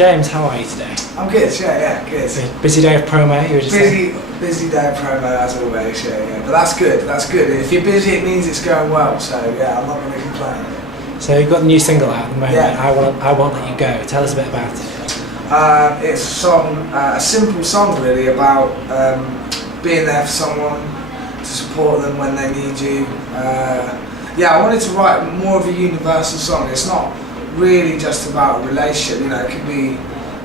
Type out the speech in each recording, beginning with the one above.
James, how are you today? I'm good, yeah, good. Busy day of promo, you were just saying? Busy day of promo as always, yeah. But that's good. If you're busy, it means it's going well, so yeah, I'm not going to complain. So you've got a new single out at the moment, Yeah. I Won't Let You Go. Tell us a bit about it. It's a simple song really about being there for someone, to support them when they need you. I wanted to write more of a universal song. It's not really just about a relationship, it could be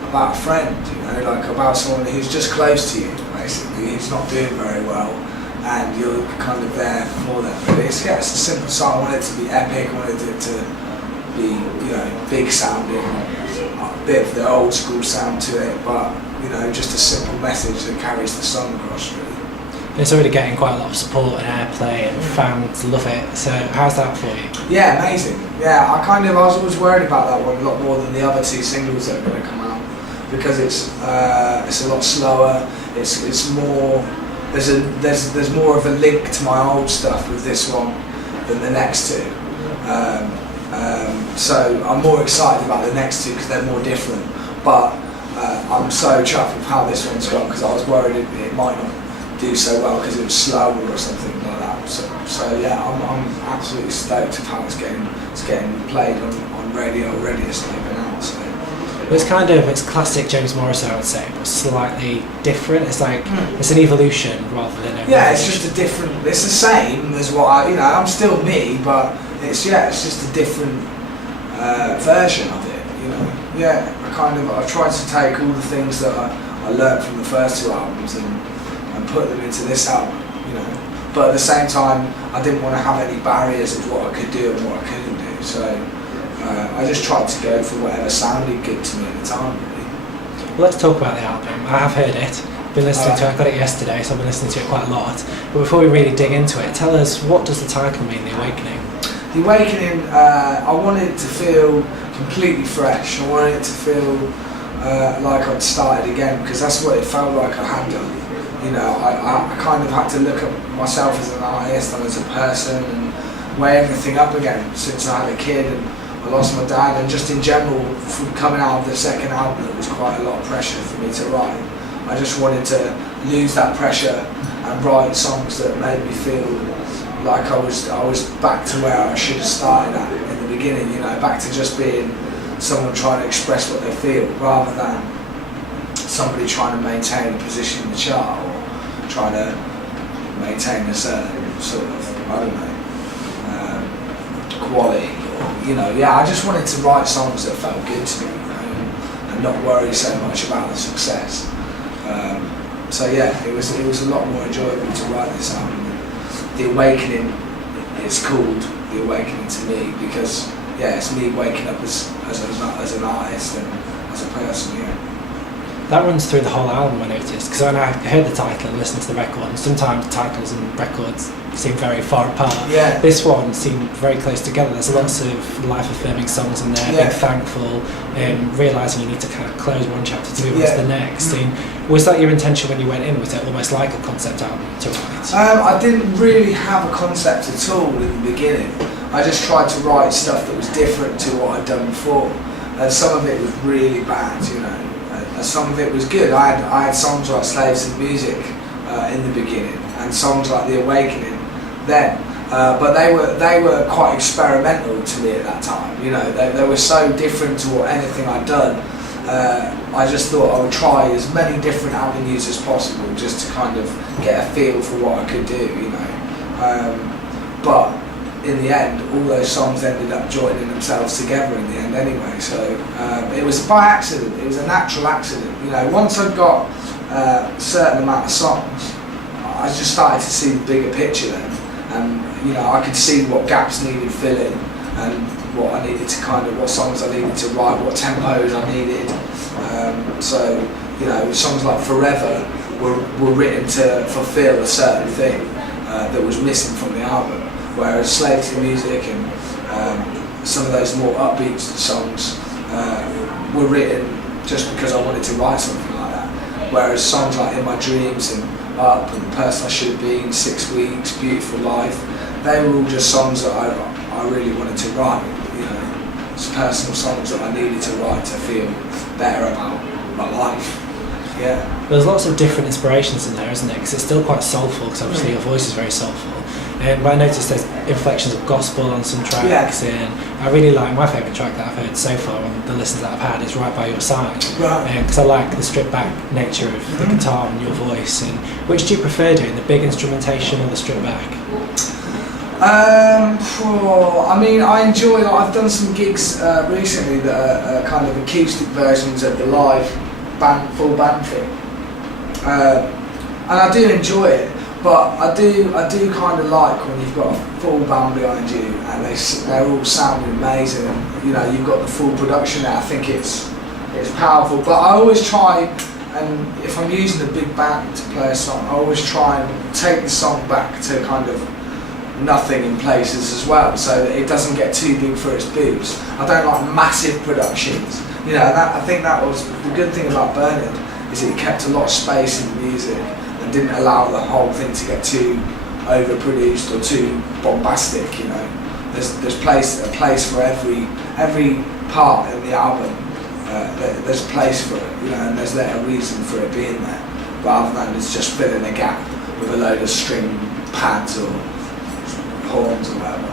about a friend, like about someone who's just close to you, basically, who's not doing very well, and you're kind of there for them. But it's a simple song. I wanted it to be epic, I wanted it to be, big sounding, a bit of the old school sound to it, but, just a simple message that carries the song across, really. It's already getting quite a lot of support and airplay and fans love it, so how's that for you? Yeah, amazing. Yeah, I was always worried about that one a lot more than the other two singles that are going to come out, because it's a lot slower. It's more, there's more of a link to my old stuff with this one than the next two. So I'm more excited about the next two because they're more different. But I'm so chuffed with how this one's gone, because I was worried it might not do so well because it was slower or something like that. So yeah, I'm absolutely stoked with how it's getting played on radio already. It's not even out. So. It's classic James Morrison, I would say, but slightly different. It's like it's an evolution rather than a revolution. It's just a different. It's the same as what I'm still me, but it's just a different version of it. I tried to take all the things that I learned from the first two albums and put them into this album, But at the same time, I didn't want to have any barriers of what I could do and what I couldn't do. So I just tried to go for whatever sounded good to me at the time, really. Well, let's talk about the album. I have heard it. Been listening to it. I got it yesterday, so I've been listening to it quite a lot. But before we really dig into it, tell us, what does the title mean, The Awakening? The Awakening, I wanted it to feel completely fresh. I wanted it to feel like I'd started again, because that's what it felt like I had done. I kind of had to look at myself as an artist and as a person and weigh everything up again since I had a kid and I lost my dad, and just in general, from coming out of the second album, it was quite a lot of pressure for me to write. I just wanted to lose that pressure and write songs that made me feel like I was back to where I should have started at in the beginning, back to just being someone trying to express what they feel rather than somebody trying to maintain a position in the chart or trying to maintain a certain sort of, quality. I just wanted to write songs that felt good to me, and not worry so much about the success. It was a lot more enjoyable to write this album. The Awakening, it's called The Awakening to me because it's me waking up as an artist and as a person. That runs through the whole album, I noticed, because when I heard the title and listened to the record, and sometimes titles and records seem very far apart. Yeah. This one seemed very close together. There's lots of life-affirming songs in there, being thankful, realising you need to kind of close one chapter to move on to the next. And was that your intention when you went in? Was it almost like a concept album to write? I didn't really have a concept at all in the beginning. I just tried to write stuff that was different to what I'd done before. And some of it was really bad, some of it was good. I had songs like Slaves and Music in the beginning, and songs like The Awakening then, but they were quite experimental to me at that time. They were so different to anything I'd done. I just thought I would try as many different avenues as possible just to kind of get a feel for what I could do. But in the end, all those songs ended up joining themselves together in the end anyway, so it was by accident, it was a natural accident. Once I'd got a certain amount of songs, I just started to see the bigger picture then, and I could see what gaps needed filling and what I needed to what songs I needed to write, what tempos I needed. Songs like Forever were written to fulfill a certain thing that was missing from the album. Whereas Slaves to Music and some of those more upbeat songs were written just because I wanted to write something like that. Whereas songs like In My Dreams and Up and The Person I Should Have Been, 6 Weeks, Beautiful Life, they were all just songs that I really wanted to write. It's personal songs that I needed to write to feel better about my life. Yeah. There's lots of different inspirations in there, isn't there? Because it's still quite soulful, because obviously your voice is very soulful. But I noticed there's inflections of gospel on some tracks, and I really like, my favourite track that I've heard so far on the listens that I've had is Right By Your Side. Right. Because I like the stripped back nature of the guitar and your voice. And which do you prefer doing, the big instrumentation or the stripped back? I mean, I enjoy, I've done some gigs recently that are kind of acoustic versions of the live band, full band thing. And I do enjoy it. But I do kind of like when you've got a full band behind you and they're all sounding amazing, and you've got the full production there. I think it's powerful. But I always try, and if I'm using a big band to play a song, I always try and take the song back to kind of nothing in places as well, so that it doesn't get too big for its boobs. I don't like massive productions. I think that was the good thing about Bernard, is it kept a lot of space in the music. Didn't allow the whole thing to get too overproduced or too bombastic. There's a place for every part in the album. There's a place for it, and there's a reason for it being there, rather than it's just filling a gap with a load of string pads or horns or whatever.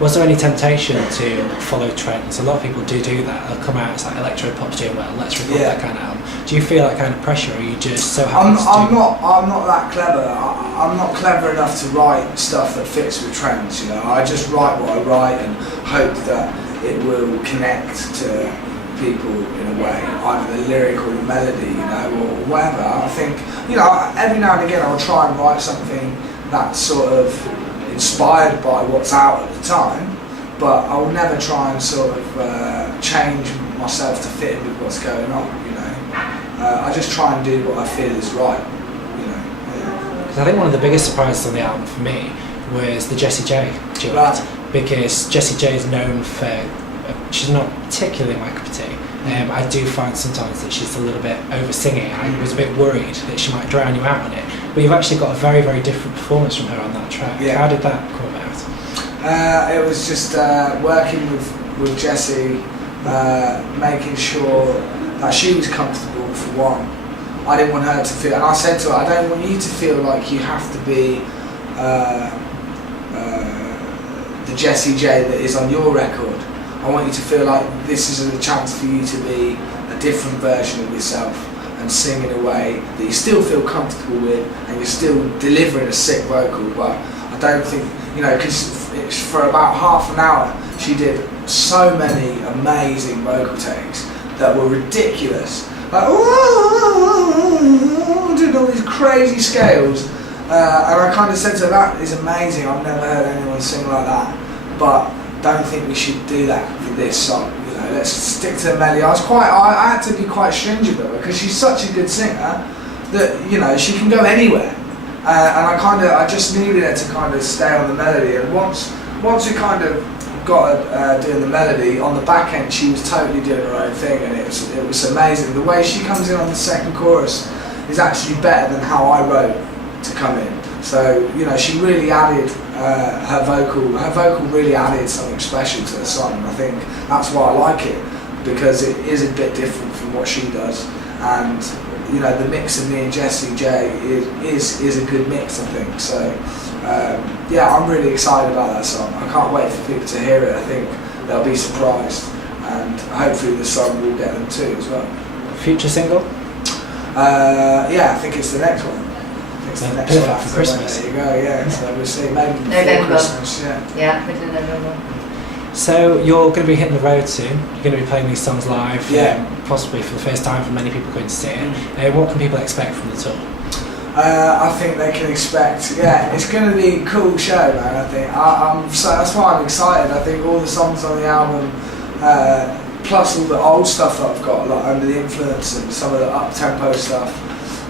Was there any temptation to follow trends? A lot of people do that. They'll come out, it's like electro pop's doing well, let's record that kind of album. Do you feel that kind of pressure, or are you just so happy I'm not that clever. I'm not clever enough to write stuff that fits with trends. I just write what I write and hope that it will connect to people in a way, either the lyric or the melody, or whatever. I think, every now and again I'll try and write something that's sort of inspired by what's out at the time, but I will never try and sort of change myself to fit in with what's going on. I just try and do what I feel is right. Because I think one of the biggest surprises on the album for me was the Jessie J duet, because Jessie J is known for, she's not particularly my cup of tea. I do find sometimes that she's a little bit over singing. I was a bit worried that she might drown you out on it, but you've actually got a very, very different performance from her on that track. How did that come about? It was just working with Jessie, making sure that she was comfortable for one. I didn't want her to feel, and I said to her, I don't want you to feel like you have to be the Jessie J that is on your record. I want you to feel like this is a chance for you to be a different version of yourself and sing in a way that you still feel comfortable with, and you're still delivering a sick vocal. But I don't think, because for about half an hour she did so many amazing vocal takes that were ridiculous. Like, doing all these crazy scales. And I kind of said to her, that is amazing, I've never heard anyone sing like that. But don't think we should do that for this song. Let's stick to the melody. I had to be quite stringent with her, because she's such a good singer that, she can go anywhere. And I just needed her to kind of stay on the melody. And once we kind of got her doing the melody, on the back end she was totally doing her own thing, and it was amazing. The way she comes in on the second chorus is actually better than how I wrote to come in. So she really added her vocal really added something special to the song, and I think that's why I like it, because it is a bit different from what she does. And the mix of me and Jessie J is a good mix, I think. So I'm really excited about that song. I can't wait for people to hear it. I think they'll be surprised, and hopefully the song will get them too as well. Future single? I think it's the next one. It's the next one for Christmas. There you go, yeah. So we'll see, maybe before November. Christmas, Yeah, put it in November. So you're going to be hitting the road soon. You're going to be playing these songs live, possibly for the first time for many people going to see it. What can people expect from the tour? I think they can expect, it's going to be a cool show, man. I think that's why I'm excited. I think all the songs on the album, plus all the old stuff that I've got, like Under the Influence and some of the up-tempo stuff.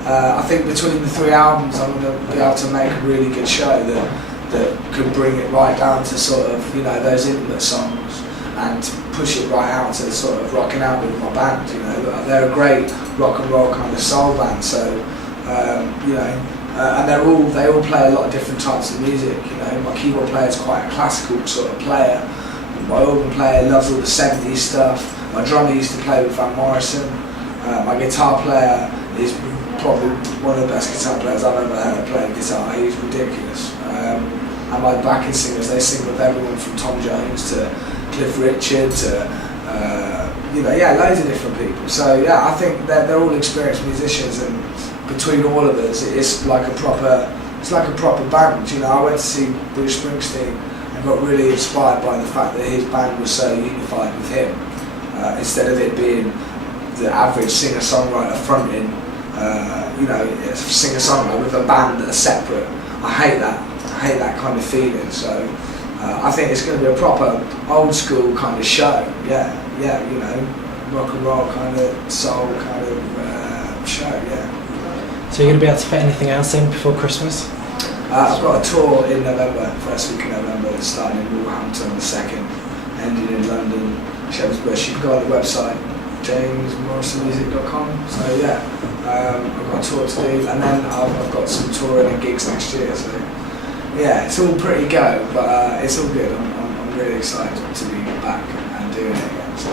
I think between the three albums, I'm going to be able to make a really good show that could bring it right down to sort of, those intimate songs, and push it right out to sort of rocking out with my band. They're a great rock and roll kind of soul band. So, and they all play a lot of different types of music. My keyboard player is quite a classical sort of player. My organ player loves all the 70s stuff. My drummer used to play with Morrison. My guitar player is probably one of the best guitar players I've ever heard playing guitar. He's ridiculous. And my backing singers, they sing with everyone from Tom Jones to Cliff Richard to loads of different people. So yeah, I think they're all experienced musicians, and between all of us, it's like a proper band. You know, I went to see Bruce Springsteen and got really inspired by the fact that his band was so unified with him, instead of it being the average singer-songwriter fronting, a singer-songwriter with a band that are separate. I hate that kind of feeling. So I think it's going to be a proper old school kind of show. Yeah, rock and roll kind of soul kind of show. Yeah. So you're going to be able to fit anything else in before Christmas? I've got a tour in November, first week of November, starting in Wolverhampton on the 2nd, ending in London, Shepherd's Bush. You can go on the website, jamesmorrisonmusic.com. So yeah, I've got a tour to do, and then I've got some touring and gigs next year. So yeah, it's all pretty go, but it's all good. I'm really excited to be back and doing it again. So.